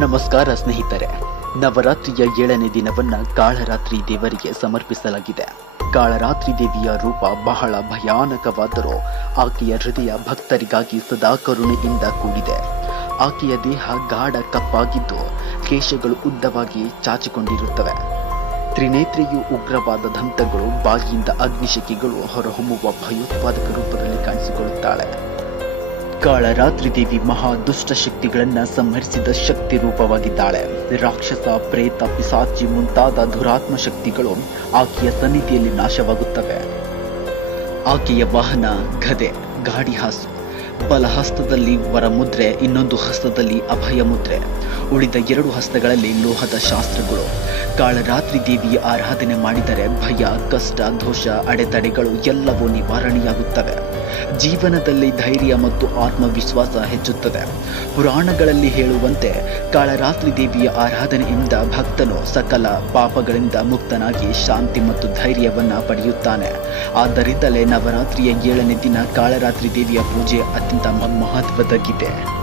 ನಮಸ್ಕಾರ ಸ್ನೇಹಿತರೆ. ನವರಾತ್ರಿಯ ಏಳನೇ ದಿನವನ್ನ ಕಾಳರಾತ್ರಿ ದೇವರಿಗೆ ಸಮರ್ಪಿಸಲಾಗಿದೆ. ಕಾಳರಾತ್ರಿ ದೇವಿಯ ರೂಪ ಬಹಳ ಭಯಾನಕವಾದರೂ ಆಕೆಯ ಹೃದಯ ಭಕ್ತರಿಗಾಗಿ ಸದಾ ಕರುಣೆಯಿಂದ ಕೂಡಿದೆ. ಆಕೆಯ ದೇಹ ಗಾಢ ಕಪ್ಪಾಗಿದ್ದು ಕೇಶಗಳು ಉದ್ದವಾಗಿ ಚಾಚಿಕೊಂಡಿರುತ್ತವೆ. ತ್ರಿನೇತ್ರಿಯು ಉಗ್ರವಾದ ದಂತಗಳು ಬಾಗಿಯಿಂದ ಅಗ್ನಿಶಕಿಗಳು ಹೊರಹೊಮ್ಮುವ ಭಯೋತ್ಪಾದಕ ರೂಪದಲ್ಲಿ ಕಾಣಿಸಿಕೊಳ್ಳುತ್ತಾಳೆ. ಕಾಳರಾತ್ರಿ ದೇವಿ ಮಹಾ ದುಷ್ಟ ಶಕ್ತಿಗಳನ್ನ ಸಂಹರಿಸಿದ ಶಕ್ತಿ ರೂಪವಾಗಿದ್ದಾಳೆ. ರಾಕ್ಷಸ, ಪ್ರೇತ, ಪಿಸಾಚಿ ಮುಂತಾದ ದುರಾತ್ಮ ಶಕ್ತಿಗಳು ಆಕೆಯ ಸನ್ನಿಧಿಯಲ್ಲಿ ನಾಶವಾಗುತ್ತವೆ. ಆಕೆಯ ವಾಹನ ಗದೆ, ಗಾಡಿ ಹಾಸು ಬಲ ಹಸ್ತದಲ್ಲಿ ವರಮುದ್ರೆ, ಇನ್ನೊಂದು ಹಸ್ತದಲ್ಲಿ ಅಭಯ ಮುದ್ರೆ ಉಳಿದ ಎರಡು ಹಸ್ತಗಳಲ್ಲಿ ಲೋಹದ ಶಾಸ್ತ್ರಗಳು. ಕಾಳರಾತ್ರಿ ದೇವಿಯ ಆರಾಧನೆ ಮಾಡಿದರೆ ಭಯ, ಕಷ್ಟ, ದೋಷ, ಅಡೆತಡೆಗಳು ಎಲ್ಲವೂ ನಿವಾರಣೆಯಾಗುತ್ತವೆ. ಜೀವನದಲ್ಲಿ ಧೈರ್ಯ ಮತ್ತು ಆತ್ಮವಿಶ್ವಾಸ ಹೆಚ್ಚುತ್ತದೆ. ಪುರಾಣಗಳಲ್ಲಿ ಹೇಳುವಂತೆ ಕಾಳರಾತ್ರಿ ದೇವಿಯ ಆರಾಧನೆಯಿಂದ ಭಕ್ತನು ಸಕಲ ಪಾಪಗಳಿಂದ ಮುಕ್ತನಾಗಿ ಶಾಂತಿ ಮತ್ತು ಧೈರ್ಯವನ್ನು ಪಡೆಯುತ್ತಾನೆ. ಆದ್ದರಿಂದಲೇ ನವರಾತ್ರಿಯ ಏಳನೇ ದಿನ ಕಾಳರಾತ್ರಿ ದೇವಿಯ ಪೂಜೆ ಅತ್ಯಂತ ಮಹತ್ವದ್ದಾಗಿದೆ